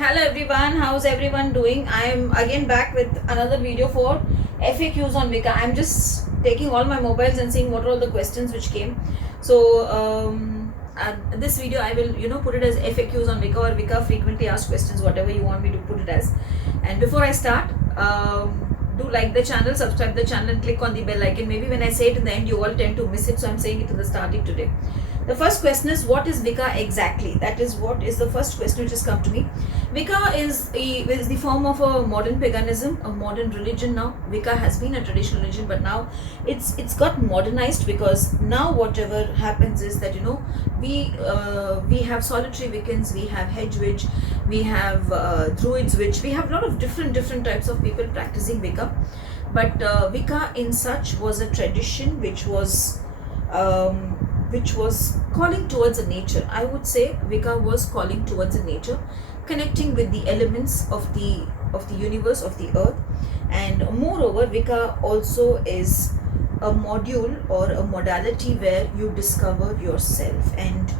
Hello everyone, how's everyone doing? I'm again back with another video for FAQs on Wicca. I'm just taking all my mobiles and seeing what are all the questions which came. So this video I will put it as FAQs on Wicca or Wicca frequently asked questions, whatever you want me to put it as. And before I start, do like the channel, subscribe the channel and click on the bell icon. Maybe when I say it in the end you all tend to miss it, so I'm saying it in the starting today. The first question is, what is Wicca exactly? That is what is the first question which has come to me. Wicca is the form of a modern paganism, a modern religion now. Wicca has been a traditional religion, but now it's got modernized, because now whatever happens is that we have solitary Wiccans, we have hedge witch, we have druids witch, we have a lot of different types of people practicing Wicca. But Wicca in such was a tradition which was calling towards a nature. I would say Wicca was calling towards a nature, connecting with the elements of the universe, of the earth. And moreover, Wicca also is a module or a modality where you discover yourself and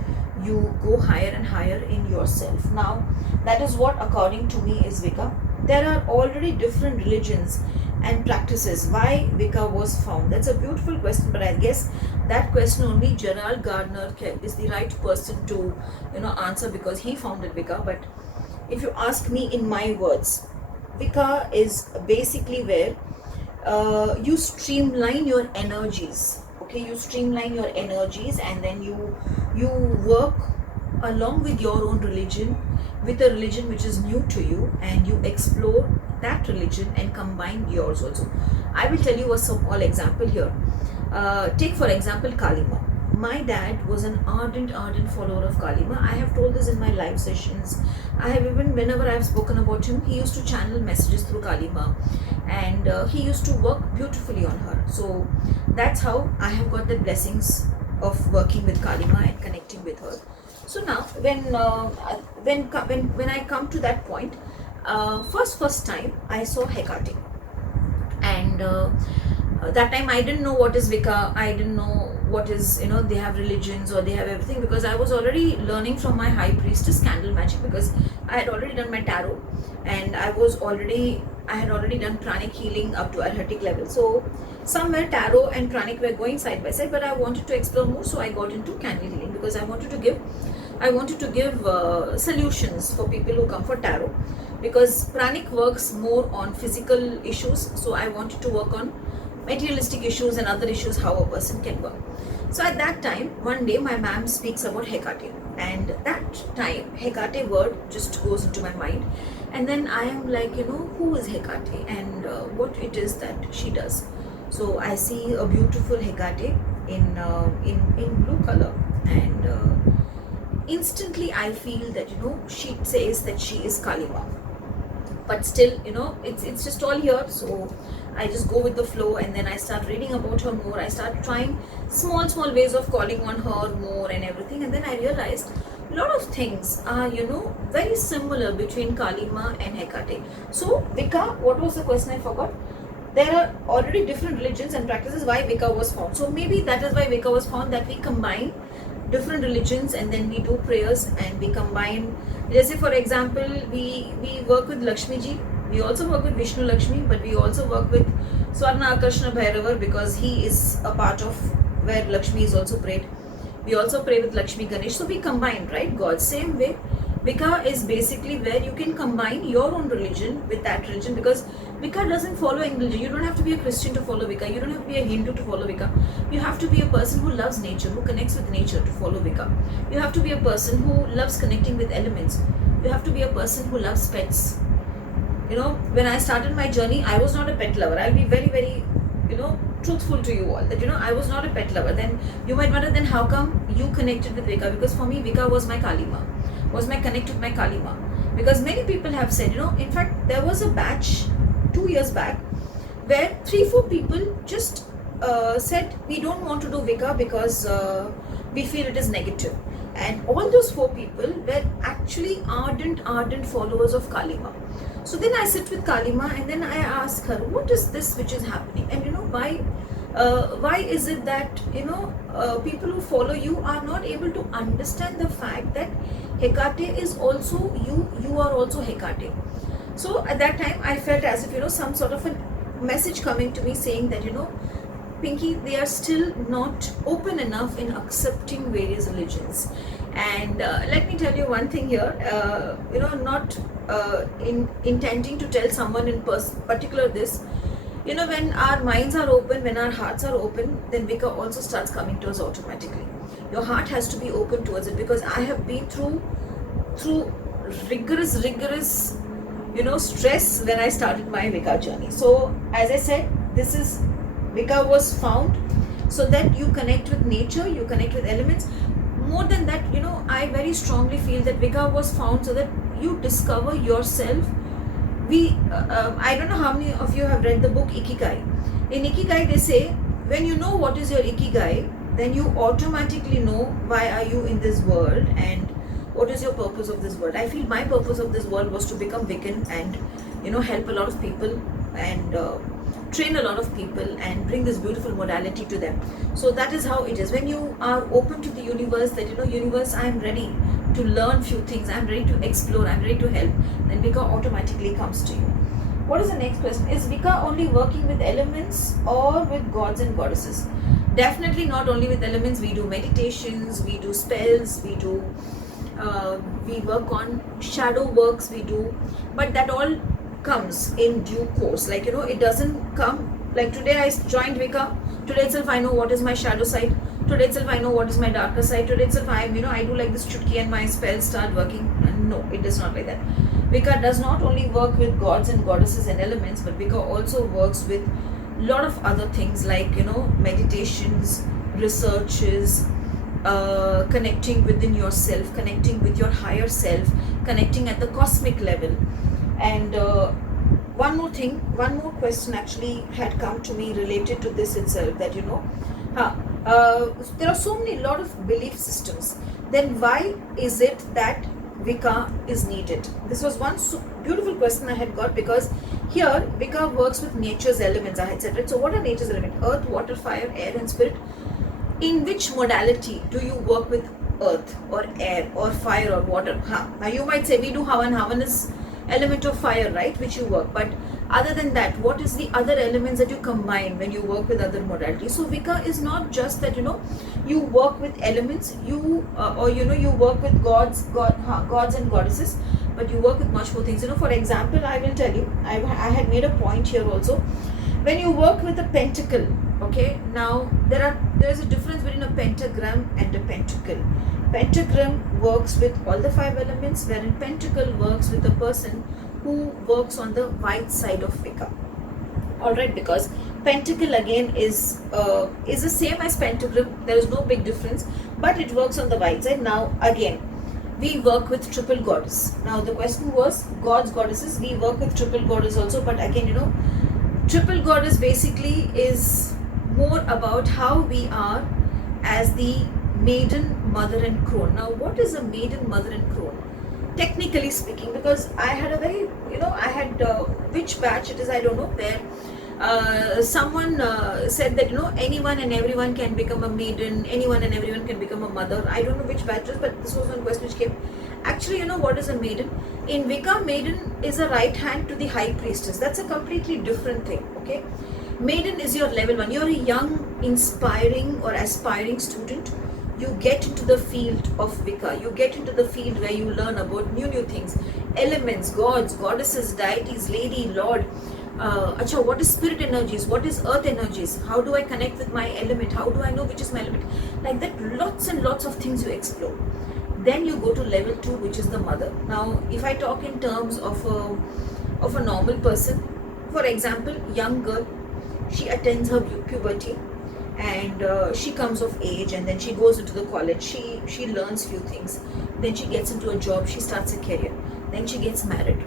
you go higher and higher in yourself. Now, that is what according to me is Wicca. There are already different religions and practices. Why Wicca was found? That's a beautiful question, but I guess that question only Gerald Gardner is the right person to answer, because he founded Wicca. But if you ask me in my words, Wicca is basically where you streamline your energies. Okay, you streamline your energies, and then you work along with your own religion, with a religion which is new to you, and you explore that religion and combine yours also. I will tell you a small example here. Take for example Kalima. My dad was an ardent follower of Kalima. I have told this in my live sessions. I have even, whenever I have spoken about him, he used to channel messages through Kalima, and he used to work beautifully on her. So that's how I have got the blessings of working with Kalima and connecting with her. So now when I come to that point, first time I saw Hecate, and that time I didn't know what is Wicca. I didn't know what is, they have religions or they have everything, because I was already learning from my high priestess candle magic, because I had already done my tarot, and I had already done pranic healing up to arhatic level. So somewhere tarot and pranic were going side by side, but I wanted to explore more, so I got into candle healing, because I wanted to give solutions for people who come for tarot, because pranic works more on physical issues, so I wanted to work on materialistic issues and other issues, how a person can work. So at that time, one day my ma'am speaks about Hecate, and that time Hecate word just goes into my mind, and then I am like, who is Hecate and what it is that she does. So I see a beautiful Hecate in blue color, and instantly I feel that she says that she is Kalima, but still it's just all here. So I just go with the flow, and then I start reading about her more. I start trying small ways of calling on her more and everything, and then I realized a lot of things are very similar between Kalima and Hecate. So Wicca, what was the question? I forgot. There are already different religions and practices. Why Wicca was found? So maybe that is why Wicca was found, that we combine different religions and then we do prayers and we combine. Let's say for example, we work with Lakshmi ji, we also work with Vishnu Lakshmi, but we also work with Swarna Akarshana Bhairavar, because he is a part of where Lakshmi is also prayed. We also pray with Lakshmi Ganesh, so we combine, right, God. Same way Wicca is basically where you can combine your own religion with that religion, because Wicca doesn't follow any religion. You don't have to be a Christian to follow Wicca. You don't have to be a Hindu to follow Wicca. You have to be a person who loves nature, who connects with nature to follow Wicca. You have to be a person who loves connecting with elements. You have to be a person who loves pets. When I started my journey, I was not a pet lover. I'll be very truthful to you all, that I was not a pet lover. Then you might wonder, then how come you connected with Wicca? Because for me, Wicca was my Kalima, was my connect with my Kalima. Because many people have said, in fact, there was a batch 2 years back where 3-4 people just said, we don't want to do Wicca because we feel it is negative. And all those 4 people were actually ardent followers of Kalima. So then I sit with Kalima, and then I ask her, what is this which is happening? And why is it that people who follow you are not able to understand the fact that Hecate is also you are also Hecate. So at that time I felt as if, some sort of a message coming to me saying that, Pinky, they are still not open enough in accepting various religions. And let me tell you one thing here, not in intending to tell someone in particular this, when our minds are open, when our hearts are open, then Wicca also starts coming to us automatically. Your heart has to be open towards it, because I have been through rigorous stress when I started my Wicca journey. So as I said, this is Wicca was found so that you connect with nature, you connect with elements. More than that, I very strongly feel that Wicca was found so that you discover yourself. I don't know how many of you have read the book Ikigai. In Ikigai, they say, when you know what is your Ikigai, then you automatically know why are you in this world and what is your purpose of this world. I feel my purpose of this world was to become Wiccan and, help a lot of people and train a lot of people and bring this beautiful modality to them. So that is how it is. When you are open to the universe, that universe, I am ready to learn few things, I am ready to explore, I am ready to help, then Wicca automatically comes to you. What is the next question? Is Wicca only working with elements or with gods and goddesses? Definitely not only with elements. We do meditations, we do spells, we work on shadow works, we do, but that all comes in due course. Like, it doesn't come like today I joined Wicca, today itself I know what is my shadow side, today itself I know what is my darker side, today itself I am, I do like this chutki and my spells start working. No, it does not like that. Wicca does not only work with gods and goddesses and elements, but Wicca also works with a lot of other things like, meditations, researches, connecting within yourself, connecting with your higher self, connecting at the cosmic level. And one more question actually had come to me related to this itself, that there are so many lot of belief systems, then why is it that Wicca is needed? This was one beautiful question I had got, because here Wicca works with nature's elements, I had said, right? So what are nature's elements? Earth, water, fire, air and spirit. In which modality do you work with earth or air or fire or water? Now you might say we do Havan. Havan is element of fire, right, which you work. But other than that, what is the other elements that you combine when you work with other modalities? So Wicca is not just that, you work with elements, you work with gods and goddesses, but you work with much more things. For example, I will tell you, I had made a point here also. When you work with a pentacle, okay, now there is a difference between a pentagram and a pentacle. Pentagram works with all the 5 elements, wherein pentacle works with a person who works on the white side of Wicca. Alright, because pentacle again is the same as pentagram. There is no big difference, but it works on the white side. Now again, we work with triple goddess. Now the question was gods, goddesses. We work with triple goddess also, but again, triple goddess basically is more about how we are as the maiden, mother and crone. Now what is a maiden, mother and crone? Technically speaking, because I had a very, which batch it is, I don't know, where someone said that, anyone and everyone can become a maiden, anyone and everyone can become a mother. I don't know which batch it was, but this was one question which came. Actually, what is a maiden? In Wicca, maiden is a right hand to the high priestess. That's a completely different thing, okay? Maiden is your level 1. You're a young, inspiring or aspiring student. You get into the field of Wicca. You get into the field where you learn about new things. Elements, gods, goddesses, deities, lady, lord. What is spirit energies? What is earth energies? How do I connect with my element? How do I know which is my element? Like that, lots and lots of things you explore. Then you go to level 2, which is the mother. Now, if I talk in terms of a normal person, for example, young girl, she attends her puberty and she comes of age, and then she goes into the college. She learns few things. Then she gets into a job. She starts a career. Then she gets married.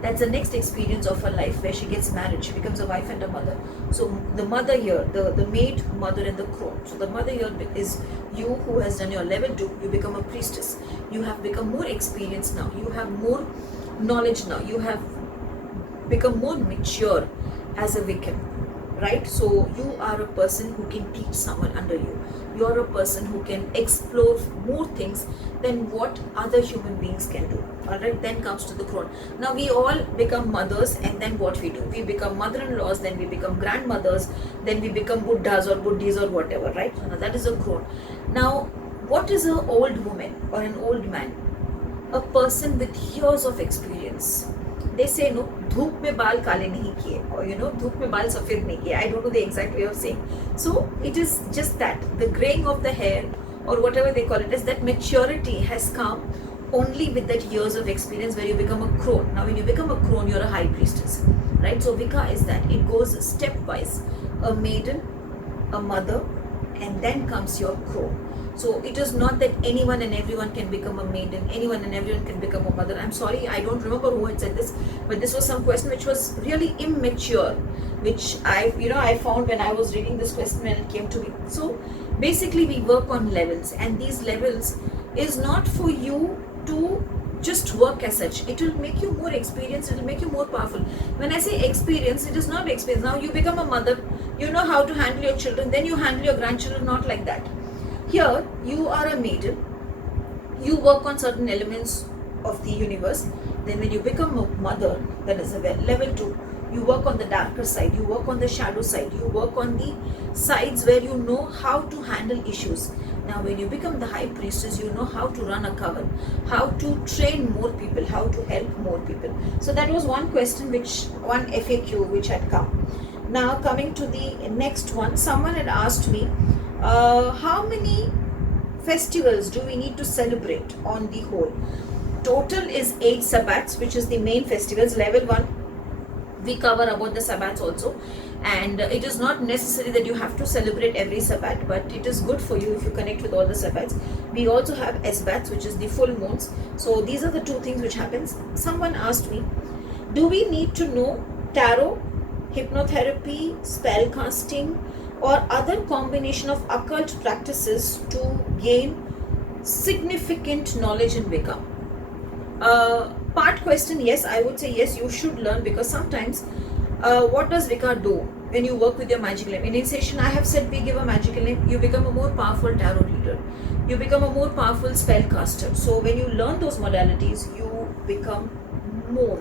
That's the next experience of her life, where she gets married. She becomes a wife and a mother. So the mother here, the maid, mother and the crone. So the mother here is you who has done your level 2. You become a priestess. You have become more experienced now. You have more knowledge now. You have become more mature as a Wiccan, right? So you are a person who can teach someone under you. You are a person who can explore more things than what other human beings can do. All right, then comes to the crone. Now we all become mothers, and then what we do? We become mother-in-laws, then we become grandmothers, then we become Buddhas or Buddhis or whatever, right? So now that is a crone. Now, what is an old woman or an old man? A person with years of experience. They say, no, धूप में बाल काले नहीं किए, or धूप में बाल सफेद नहीं किए. I don't know the exact way of saying. So it is just that the graying of the hair, or whatever they call it, is that maturity has come only with that years of experience, where you become a crone. Now when you become a crone, you're a high priestess, right? So Wicca is that. It goes stepwise. A maiden, a mother, and then comes your crone. So it is not that anyone and everyone can become a maiden, anyone and everyone can become a mother. I'm sorry, I don't remember who had said this, but this was some question which was really immature, which I found when I was reading this question when it came to me. So basically we work on levels, and these levels is not for you to just work as such. It will make you more experienced, it will make you more powerful. When I say experience, it is not experience. Now you become a mother, you know how to handle your children, then you handle your grandchildren, not like that. Here, you are a maiden, you work on certain elements of the universe. Then when you become a mother, that is a level 2, you work on the darker side, you work on the shadow side, you work on the sides where you know how to handle issues. Now when you become the high priestess, you know how to run a coven, how to train more people, how to help more people. So that was one question, one FAQ which had come. Now coming to the next one, someone had asked me, how many festivals do we need to celebrate on the whole? Total is 8 Sabbats, which is the main festivals. Level 1, we cover about the Sabbats also, and it is not necessary that you have to celebrate every Sabbat, but it is good for you if you connect with all the Sabbats. We also have Esbats, which is the full moons. So these are the two things which happens. Someone asked me, do we need to know tarot, hypnotherapy, spell casting, or other combination of occult practices to gain significant knowledge in Wicca? Part question, yes, I would say yes, you should learn, because sometimes what does Wicca do when you work with your magical name? In initiation, I have said we give a magical name, you become a more powerful tarot reader, you become a more powerful spell caster. So when you learn those modalities, you become more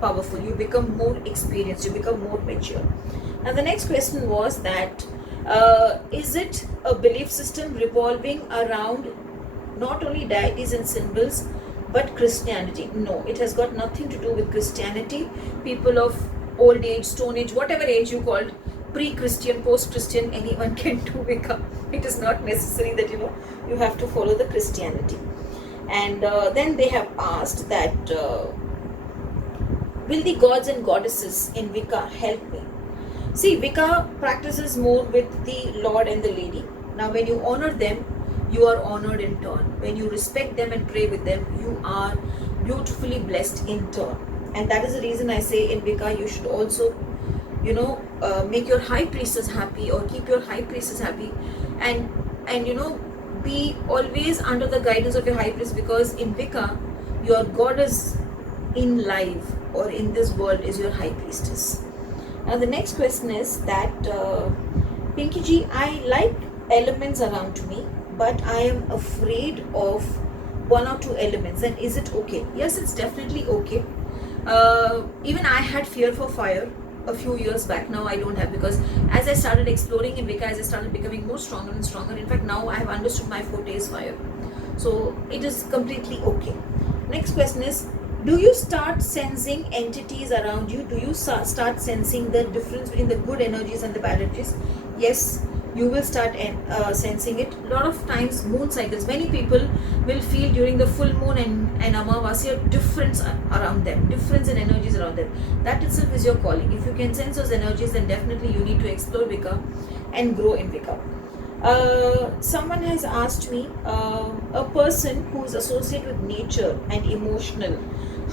powerful, you become more experienced, you become more mature. Now the next question was that, is it a belief system revolving around not only deities and symbols but Christianity? No, it has got nothing to do with Christianity. People of old age, stone age, whatever age you called, pre-Christian, post-Christian, anyone can do Wicca. It is not necessary that you have to follow the Christianity. And then they have asked that, will the gods and goddesses in Wicca help me? See, Wicca practices more with the Lord and the Lady. Now when you honor them, you are honored in turn. When you respect them and pray with them, you are beautifully blessed in turn. And that is the reason I say in Wicca you should also make your high priestess happy, or keep your high priestess happy, and be always under the guidance of your high priest, because in Wicca your goddess in life or in this world is your high priestess. Now the next question is that, Pinky ji, I like elements around me, but I am afraid of one or two elements. Then is it okay? Yes, it's definitely okay. Even I had fear for fire a few years back. Now I don't have, because as I started exploring in Wicca, as I started becoming more stronger and stronger, in fact now I have understood my forte is fire. So it is completely okay. Next question is, do you start sensing entities around you? Do you start sensing the difference between the good energies and the bad energies? Yes, you will start sensing it. A lot of times, moon cycles, many people will feel during the full moon and Amavasya difference around them, difference in energies around them. That itself is your calling. If you can sense those energies, then definitely you need to explore Wicca and grow in Wicca. Someone has asked me, a person who is associated with nature and emotional,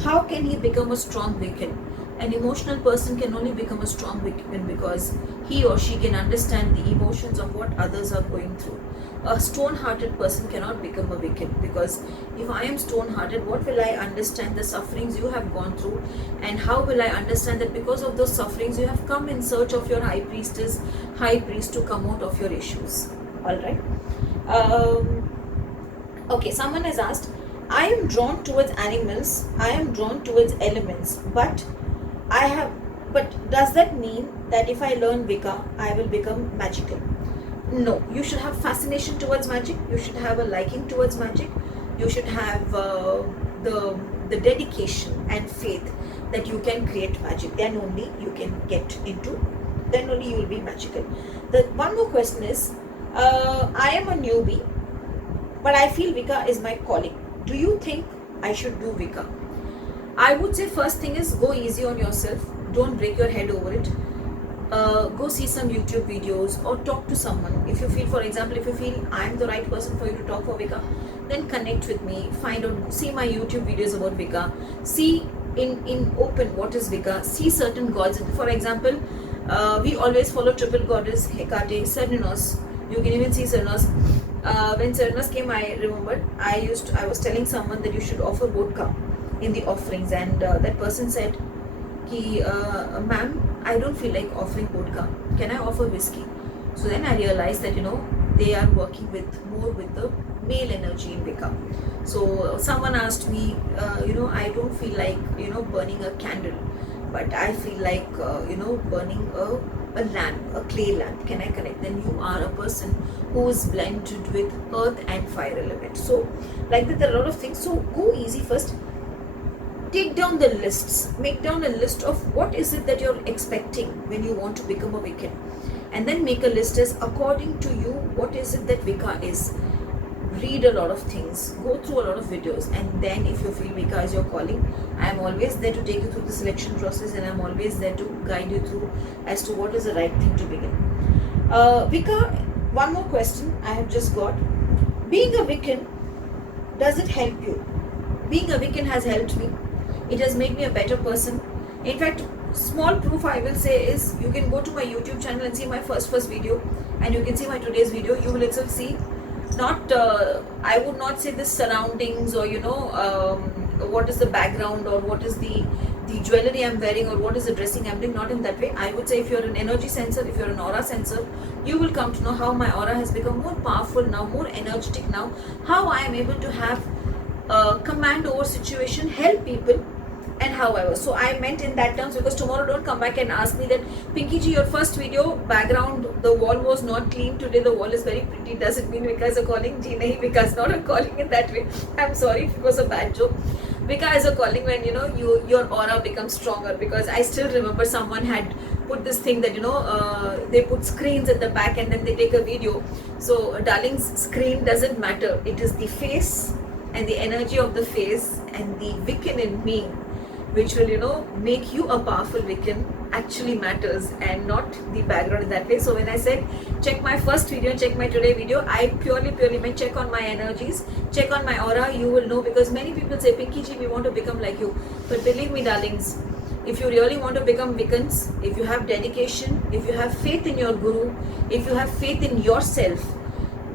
how can he become a strong Wiccan? An emotional person can only become a strong Wiccan because he or she can understand the emotions of what others are going through. A stone-hearted person cannot become a Wiccan because if I am stone-hearted, what will I understand the sufferings you have gone through, and how will I understand that because of those sufferings you have come in search of your high priest to come out of your issues. All right. Okay, someone has asked, I am drawn towards animals, I am drawn towards elements, but does that mean that if I learn Wicca, I will become magical? No, you should have fascination towards magic, you should have a liking towards magic, you should have the dedication and faith that you can create magic. Then only you can get into, then only you will be magical. The one more question is, I am a newbie, but I feel Wicca is my calling. Do you think I should do Wicca? I would say first thing is go easy on yourself. Don't break your head over it. Go see some YouTube videos or talk to someone. If you feel, for example, if you feel I'm the right person for you to talk for Wicca, then connect with me. Find out, see my YouTube videos about Wicca. See in open what is Wicca. See certain gods. For example, we always follow triple goddess Hecate, Cernunnos. You can even see Cernunnos. When Cernunnos came, I remembered I was telling someone that you should offer vodka in the offerings, and that person said, ma'am, I don't feel like offering vodka. Can I offer whiskey? So then I realized that they are working more with the male energy in Wicca. So someone asked me, I don't feel like burning a candle, but I feel like burning a lamp, a clay lamp. Can I connect? Then you are a person who is blended with earth and fire element. So like that, there are a lot of things. So go easy first. Take down the lists. Make down a list of what is it that you're expecting when you want to become a Wiccan, and then make a list as according to you what is it that Wicca is. Read a lot of things, go through a lot of videos, and then if you feel Wicca is your calling, I am always there to take you through the selection process, and I am always there to guide you through as to what is the right thing to begin. Wicca, one more question I have just got. Being a Wiccan, does it help you? Being a Wiccan has helped me. It has made me a better person. In fact, small proof I will say is, you can go to my YouTube channel and see my first video, and you can see my today's video. You will itself see, not I would not say the surroundings or what is the background or what is the jewelry I'm wearing or what is the dressing I'm doing. Not in that way. I would say if you're an energy sensor, if you're an aura sensor, you will come to know how my aura has become more powerful now, more energetic now, how I am able to have command over situation, help people, and however. So I meant in that terms, because tomorrow don't come back and ask me that, Pinky ji, your first video background, the wall was not clean, today the wall is very pretty. Does it mean Wicca is a calling? Ji nahi, Wicca is not a calling in that way. I'm sorry if it was a bad joke. Wicca is a calling when your aura becomes stronger, because I still remember someone had put this thing that they put screens at the back and then they take a video. So darlings, screen doesn't matter. It is the face and the energy of the face and the Wiccan in me which will make you a powerful Wiccan actually matters, and not the background in that way. So when I said check my first video and check my today video, I purely meant check on my energies, check on my aura. You will know, because many people say, Pinky ji, we want to become like you. But believe me darlings, if you really want to become Wiccans, if you have dedication, if you have faith in your guru, if you have faith in yourself,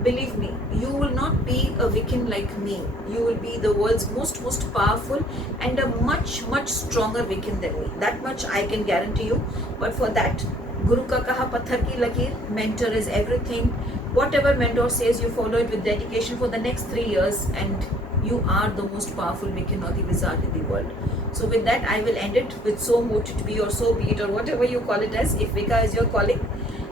believe me, you will not be a Wiccan like me. You will be the world's most powerful and a much stronger Wiccan than me. That much I can guarantee you. But for that, Guru ka kaha patthar ki lakir, mentor is everything. Whatever mentor says, you follow it with dedication for the next 3 years, and you are the most powerful Wiccan or the wizard in the world. So with that, I will end it with so mote it be, or so be it, or whatever you call it as, if Wicca is your calling.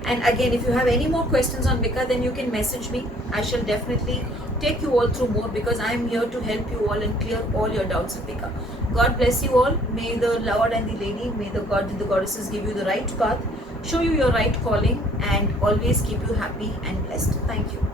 And again, if you have any more questions on Wicca, then you can message me. I shall definitely take you all through more, because I am here to help you all and clear all your doubts of Wicca. God bless you all. May the Lord and the Lady, may the God and the Goddesses give you the right path, show you your right calling, and always keep you happy and blessed. Thank you.